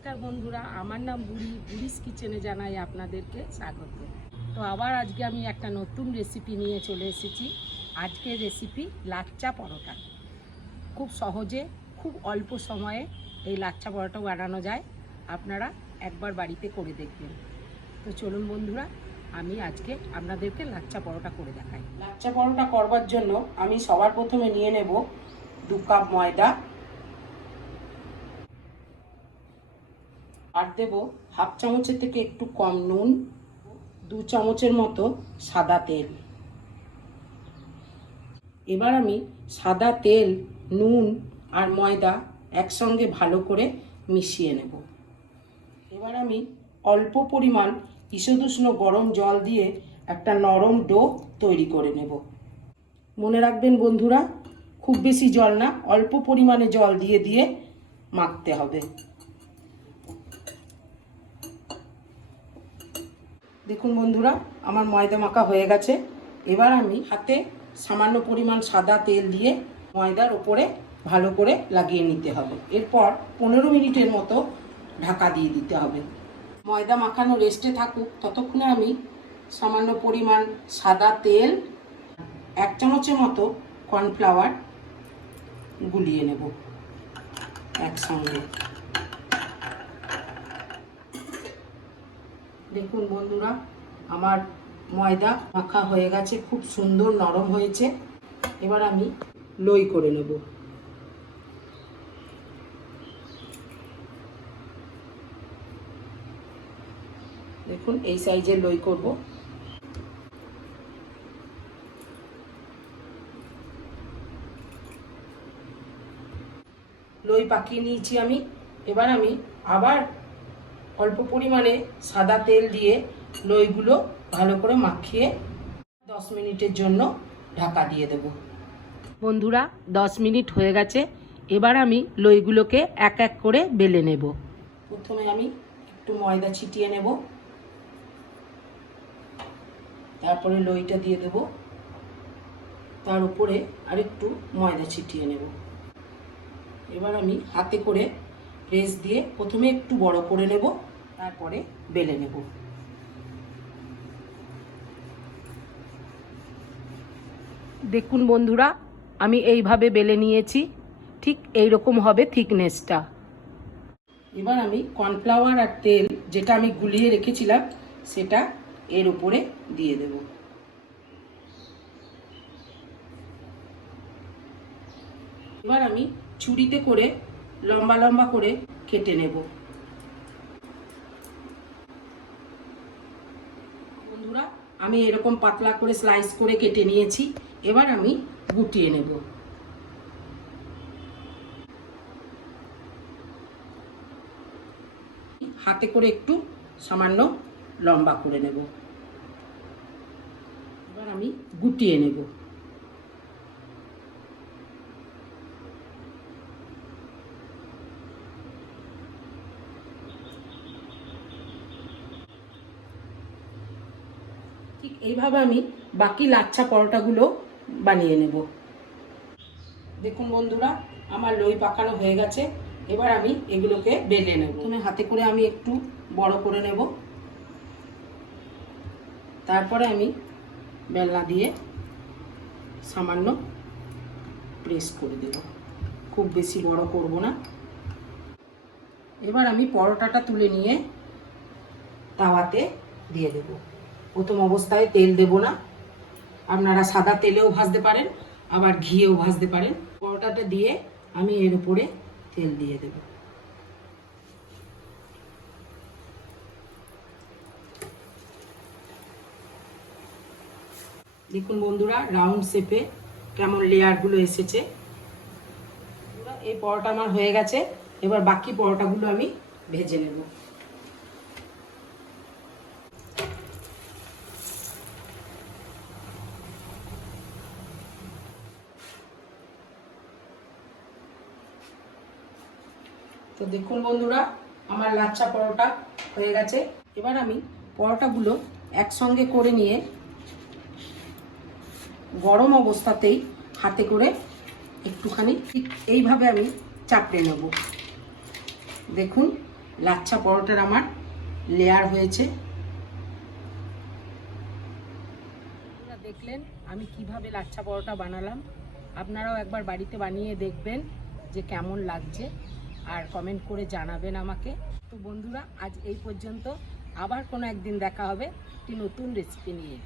নমস্কার বন্ধুরা, আমার নাম বুড়িস কিচেনে জানাই আপনাদেরকে স্বাগত। তো আবার আজকে আমি একটা নতুন রেসিপি নিয়ে চলে এসেছি। আজকের রেসিপি লাচ্চা পরোটা। খুব সহজে খুব অল্প সময়ে এই লাচ্চা পরোটা বানানো যায়। আপনারা একবার বাড়িতে করে দেখবেন। তো চলুন বন্ধুরা, আমি আজকে আপনাদেরকে লাচ্চা পরোটা করে দেখাই। লাচ্চা পরোটা করবার জন্য আমি সবার প্রথমে নিয়ে নেব 2 কাপ ময়দা, আর দেব হাফ চামচের থেকে একটু কম নুন, 2 চামচের মতো সাদা তেল। এবার আমি সাদা তেল, নুন আর ময়দা একসঙ্গে ভালো করে মিশিয়ে নেব। এবার আমি অল্প পরিমাণ ঈষদুষ্ণ গরম জল দিয়ে একটা নরম ডো তৈরি করে নেব। মনে রাখবেন বন্ধুরা, খুব বেশি জল না, অল্প পরিমাণে জল দিয়ে দিয়ে মাখতে হবে। দেখুন বন্ধুরা, আমার ময়দা মাখা হয়ে গেছে। এবার আমি হাতে সামান্য পরিমাণ সাদা তেল দিয়ে ময়দার ওপরে ভালো করে লাগিয়ে নিতে হবে। এরপর 15 মিনিটের মতো ঢাকা দিয়ে দিতে হবে। ময়দা মাখানো রেস্টে থাকুক, ততক্ষণে আমি সামান্য পরিমাণ সাদা তেল, 1 চামচের মতো কর্নফ্লাওয়ার গুলিয়ে নেব একসঙ্গে। দেখুন বন্ধুরা, আমার ময়দা মাখা হয়ে গেছে, খুব সুন্দর নরম হয়েছে। এবার আমি লই করে নেব। দেখুন এই সাইজের লই করব। লই পাকিয়ে নিয়েছি আমি। এবার আমি আবার অল্প পরিমাণে সাদা তেল দিয়ে লইগুলো ভালো করে মাখিয়ে 10 মিনিটের জন্য ঢাকা দিয়ে দেব। বন্ধুরা, 10 মিনিট হয়ে গেছে। এবার আমি লইগুলোকে এক এক করে বেলে নেব। প্রথমে আমি একটু ময়দা ছিটিয়ে নেব, তারপরে লইটা দিয়ে দেব, তার উপরে আরেকটু ময়দা ছিটিয়ে নেব। এবার আমি হাতে করে প্রেস দিয়ে প্রথমে একটু বড় করে নেব, তারপরে বেলে নেব। দেখুন বন্ধুরা, আমি এইভাবে বেলে নিয়েছি। ঠিক এই রকম হবে থিকনেসটা। এবার আমি কর্নফ্লাওয়ার আর তেল যেটা আমি গুলিয়ে রেখেছিলাম সেটা এর উপরে দিয়ে দেব। এবার আমি ছুরিতে করে লম্বা লম্বা করে কেটে নেব। বন্ধুরা, আমি এরকম পাতলা করে স্লাইস করে কেটে নিয়েছি। এবার আমি গুটিয়ে নেব। হাতে করে একটু সামান্য লম্বা করে নেব। এবার আমি গুটিয়ে নেব। ঠিক এইভাবে আমি বাকি লাচ্চা পরোটাগুলো বানিয়ে নেব। দেখুন বন্ধুরা, আমার লই পাকানো হয়ে গেছে। এবার আমি এগুলোকে বেলে নেব। প্রথমে হাতে করে আমি একটু বড় করে নেব, তারপরে আমি বেলনা দিয়ে সামান্য প্রেস করে দেব। খুব বেশি বড় করব না। এবার আমি পরোটাটা তুলে নিয়ে তাওয়াতে দিয়ে দেব। প্রথম অবস্থায় তেল দেব না, আপনারা সাদা তেলেও ভাজতে পারেন, আবার ঘিয়েও ভাজতে পারেন। পরোটাটা দিয়ে আমি এর উপরে তেল দিয়ে দেব। দেখুন বন্ধুরা, রাউন্ড শেপে কেমন লেয়ারগুলো এসেছে। এই পরোটা আমার হয়ে গেছে। এবার বাকি পরোটাগুলো আমি ভেজে নেব। তো দেখুন বন্ধুরা, আমার লাচ্চা পরোটা হয়ে গেছে। এবার আমি পরোটাগুলো একসঙ্গে করে নিয়ে গরম অবস্থাতেই হাতে করে একটুখানি ঠিক এইভাবে আমি চাপড়ে নেব। দেখুন লাচ্ছা পরোটার আমার লেয়ার হয়েছে। আপনারা দেখলেন আমি কিভাবে লাচ্ছা পরোটা বানালাম। আপনারাও একবার বাড়িতে বানিয়ে দেখবেন যে কেমন লাগছে, আর কমেন্ট করে জানাবেন আমাকে। তো বন্ধুরা, আজ এই পর্যন্ত। আবার কোনো একদিন দেখা হবে একটি নতুন রেসিপি নিয়ে।